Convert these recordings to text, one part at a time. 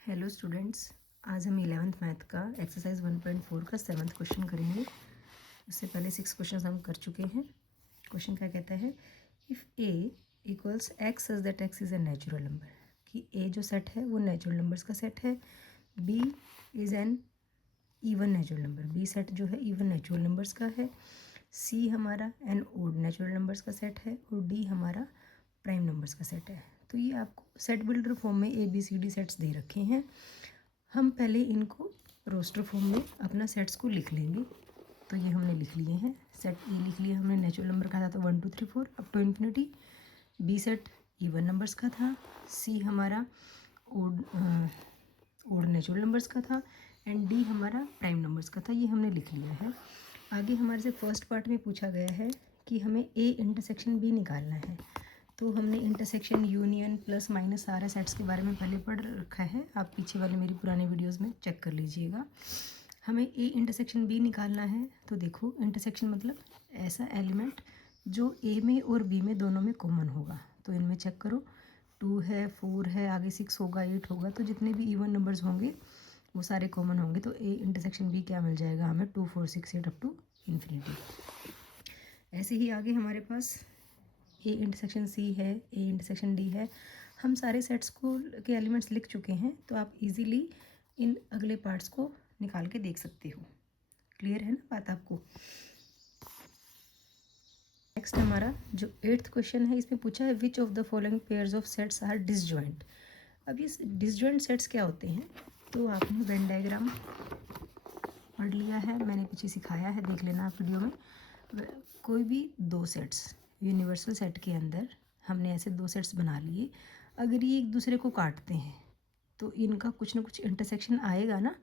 Hello students, आज हम 11th math का एक्सरसाइज 1.4 का 7th क्वेश्चन करेंगे। उससे पहले 6 क्वेश्चन हम कर चुके हैं। क्वेश्चन क्या कहता है, if A equals x such that x is a natural number, कि ए जो सेट है वो नेचुरल नंबर्स का सेट है, B is an even natural number, B set जो है इवन नेचुरल नंबर्स का है, सी हमारा एन ओड नेचुरल नंबर्स का सेट है और डी हमारा प्राइम नंबर्स का सेट है। तो ये आपको सेट बिल्डर फॉर्म में A B C D sets दे रखे हैं। हम पहले इनको रोस्टर फॉर्म में अपना सेट्स को लिख लेंगे। तो ये हमने लिख लिए हैं। सेट ए लिख लिया हमने, नेचुरल नंबर का था तो 1 2 3 4 up to infinity. B set even numbers का था, सी हमारा ओड नेचुरल नंबर्स का था एंड डी हमारा प्राइम नंबर्स का था। ये हमने लिख लिया है। आगे हमारे से फर्स्ट पार्ट में पूछा गया है कि हमें ए इंटरसेक्शन बी निकालना है। तो हमने इंटरसेक्शन, यूनियन, प्लस माइनस सारे सेट्स के बारे में पहले पढ़ रखा है। आप पीछे वाले मेरी पुराने वीडियोस में चेक कर लीजिएगा। हमें ए इंटरसेक्शन बी निकालना है। तो देखो, इंटरसेक्शन मतलब ऐसा एलिमेंट जो ए में और बी में दोनों में कॉमन होगा। तो इनमें चेक करो, 2 है, 4 है, आगे 6 होगा, 8 होगा। तो जितने भी इवन नंबर्स होंगे वो सारे कॉमन होंगे। तो ए इंटरसेक्शन बी क्या मिल जाएगा हमें, 2 4 6 8 अप टू इन्फिनिटी। ऐसे ही आगे हमारे पास ए इंटरसेक्शन सी है, ए इंटरसेक्शन डी है। हम सारे सेट्स को के एलिमेंट्स लिख चुके हैं, तो आप इजीली इन अगले पार्ट्स को निकाल के देख सकते हो। क्लियर है ना बात आपको। नेक्स्ट हमारा जो 8th क्वेश्चन है, इसमें पूछा है which of the following pairs of sets are disjoint. अब ये डिसजॉइंट सेट्स क्या होते हैं, तो आपने वेन डायग्राम पढ़ लिया है, मैंने पीछे सिखाया है, देख लेना आप वीडियो में। कोई भी दो सेट्स यूनिवर्सल सेट के अंदर हमने ऐसे दो सेट्स बना लिए, अगर ये एक दूसरे को काटते हैं तो इनका कुछ ना कुछ इंटरसेक्शन आएगा ना।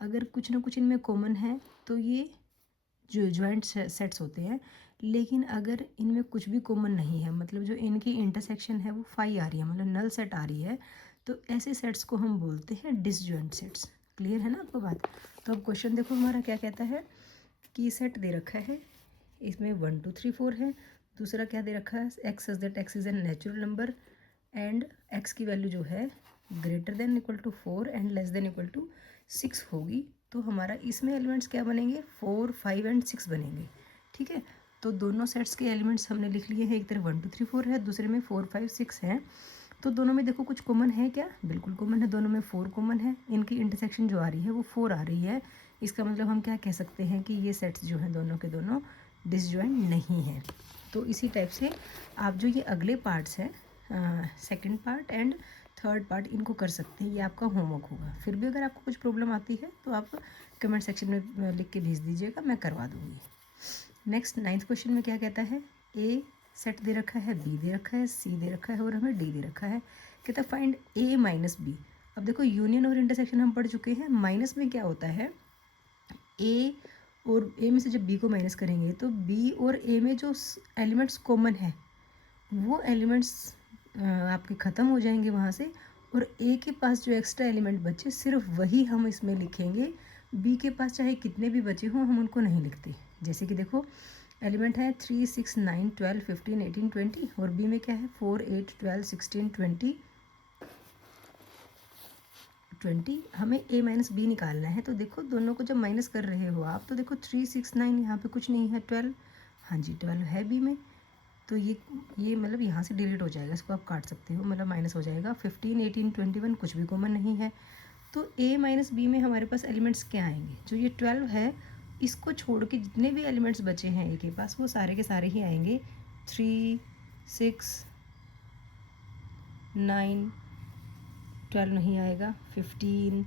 अगर कुछ ना कुछ इनमें कॉमन है तो ये जो जॉइंट सेट्स होते हैं। लेकिन अगर इनमें कुछ भी कॉमन नहीं है, मतलब जो इनकी इंटरसेक्शन है वो फाई आ रही है, मतलब नल सेट आ रही है, तो ऐसे सेट्स को हम बोलते हैं डिसजॉइंट सेट्स। क्लियर है ना आपको बात। तो अब क्वेश्चन देखो हमारा क्या कहता है कि सेट दे रखा है, इसमें 1 2 3 4 है। दूसरा क्या दे रखा है, x such that x is an natural number and x की वैल्यू जो है greater than equal to 4 and less than equal to 6 होगी। तो हमारा इसमें एलिमेंट्स क्या बनेंगे, 4 5 एंड 6 बनेंगे। ठीक है, तो दोनों सेट्स के एलिमेंट्स हमने लिख लिए हैं। एक तरफ 1 2 3 4 है, दूसरे में 4 5 6 है। तो दोनों में देखो कुछ कॉमन है क्या, बिल्कुल कॉमन है, दोनों में 4 कॉमन है। इनकी इंटरसेक्शन जो आ रही है वो 4 आ रही है। इसका मतलब हम क्या कह सकते हैं कि ये सेट्स जो हैं दोनों के दोनों डिसजॉइंट नहीं है। तो इसी टाइप से आप जो ये अगले पार्ट्स हैं, second part and third part, इनको कर सकते हैं। ये आपका होमवर्क होगा। फिर भी अगर आपको कुछ प्रॉब्लम आती है तो आप कमेंट सेक्शन में लिख के भेज दीजिएगा, मैं करवा दूँगी। नेक्स्ट 9th क्वेश्चन में क्या कहता है, ए सेट दे रखा है, बी दे रखा है, सी दे रखा है और हमें डी दे रखा है। कहता है फाइंड ए माइनस बी। अब देखो, यूनियन और इंटरसेक्शन हम पढ़ चुके हैं। माइनस में क्या होता है, ए और ए में से जब बी को माइनस करेंगे तो बी और ए में जो एलिमेंट्स कॉमन है वो एलिमेंट्स आपके ख़त्म हो जाएंगे वहाँ से, और ए के पास जो एक्स्ट्रा एलिमेंट बचे सिर्फ वही हम इसमें लिखेंगे। बी के पास चाहे कितने भी बचे हों हम उनको नहीं लिखते। जैसे कि देखो, एलिमेंट है 3 6 9 12 15 18 20 और बी में क्या है 4 8 12 16 20। हमें ए माइनस बी निकालना है। तो देखो, दोनों को जब माइनस कर रहे हो आप, तो देखो 3 6 9 यहाँ पे कुछ नहीं है, 12, हाँ जी 12 है बी में। तो ये मतलब यहाँ से डिलीट हो जाएगा, इसको आप काट सकते हो, मतलब माइनस हो जाएगा। 15 18 21 कुछ भी कॉमन नहीं है। तो ए माइनस बी में हमारे पास एलिमेंट्स क्या आएंगे, जो ये 12 है इसको छोड़ के जितने भी एलिमेंट्स बचे हैं ए के पास वो सारे के सारे ही आएंगे। 3 6 9 12 नहीं आएगा, 15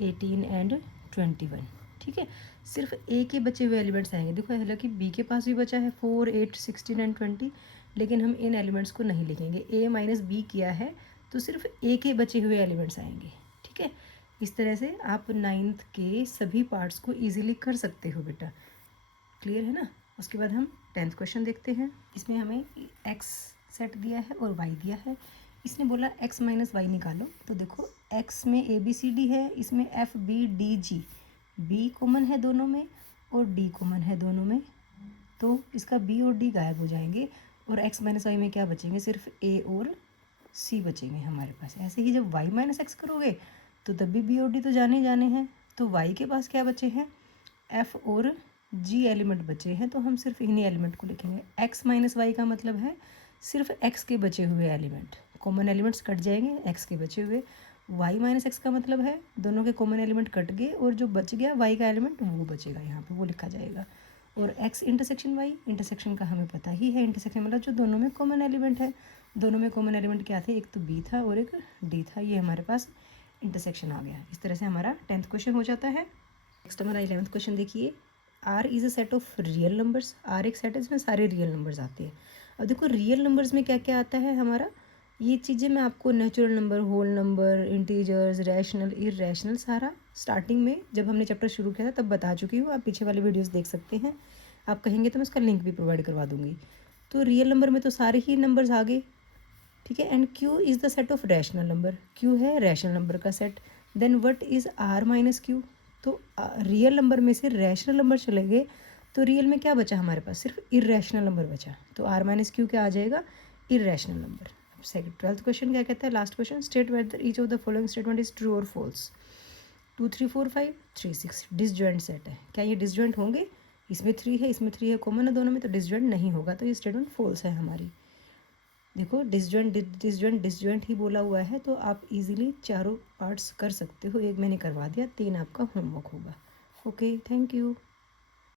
18 एंड 21। ठीक है, सिर्फ ए के बचे हुए एलिमेंट्स आएंगे। देखो, हालांकि बी के पास भी बचा है 4 8 16 एंड 20, लेकिन हम इन एलिमेंट्स को नहीं लिखेंगे। ए माइनस बी किया है तो सिर्फ ए के बचे हुए एलिमेंट्स आएंगे। ठीक है, इस तरह से आप 9th के सभी पार्ट्स को ईजिली कर सकते हो बेटा। क्लियर है ना। उसके बाद हम 10th क्वेश्चन देखते हैं। इसमें हमें एक्स सेट दिया है और वाई दिया है। इसने बोला एक्स माइनस वाई निकालो। तो देखो, एक्स में ए बी सी डी है, इसमें F B D G, B common है दोनों में और डी कॉमन है दोनों में। तो इसका बी और डी गायब हो जाएंगे और एक्स माइनस वाई में क्या बचेंगे, सिर्फ ए और सी बचेंगे हमारे पास। ऐसे ही जब वाई माइनस एक्स करोगे तो तब भी बी और डी तो जाने ही जाने हैं। तो वाई के पास क्या बचे हैं, एफ और जी एलिमेंट बचे हैं, तो हम सिर्फ इन्हीं एलिमेंट को लिखेंगे। एक्स माइनस वाई का मतलब है सिर्फ एक्स के बचे हुए एलिमेंट, कॉमन एलिमेंट्स कट जाएंगे, एक्स के बचे हुए। वाई माइनस एक्स का मतलब है दोनों के कॉमन एलिमेंट कट गए और जो बच गया वाई का एलिमेंट वो बचेगा, यहाँ पे वो लिखा जाएगा। और एक्स इंटरसेक्शन वाई, इंटरसेक्शन का हमें पता ही है, इंटरसेक्शन मतलब जो दोनों में कॉमन एलिमेंट है। दोनों में कॉमन एलिमेंट क्या थे, एक तो बी था और एक डी था, ये हमारे पास इंटरसेक्शन आ गया। इस तरह से हमारा 10th क्वेश्चन हो जाता है। नेक्स्ट हमारा 11th क्वेश्चन देखिए, R is a set of real numbers. R एक सेट है जिसमें सारे रियल नंबर्स आते हैं। अब देखो रियल नंबर्स में क्या क्या आता है हमारा, ये चीज़ें मैं आपको natural number, whole number, integers, rational, irrational सारा स्टार्टिंग में जब हमने चैप्टर शुरू किया था तब बता चुकी हूँ, आप पीछे वाले वीडियोस देख सकते हैं। आप कहेंगे तो मैं उसका लिंक भी प्रोवाइड करवा दूँगी। तो रियल नंबर में तो सारे ही नंबर्स आ गए, ठीक है। And Q is the set of rational number, Q है रैशनल नंबर का set. Then what is R minus Q, तो रियल नंबर में से रैशनल नंबर चले गए, तो रियल में क्या बचा हमारे पास, सिर्फ इरेशनल नंबर बचा, तो आर माइनस क्यू क्या आ जाएगा, इरेशनल नंबर। अब सेकंड 12th क्वेश्चन क्या कहता है, last question, state whether each of the following statement is true और फॉल्स। 2 3 4 5 3 6 डिसजॉइंट सेट है, क्या ये डिसजॉइंट होंगे, इसमें 3 है इसमें 3 है, कॉमन है दोनों में, तो डिसजॉइंट नहीं होगा, तो ये स्टेटमेंट फॉल्स है हमारी। देखो डिसजॉइंट ही बोला हुआ है, तो आप इजीली चारों पार्ट्स कर सकते हो, एक मैंने करवा दिया, 3 आपका होमवर्क होगा। Okay, thank you.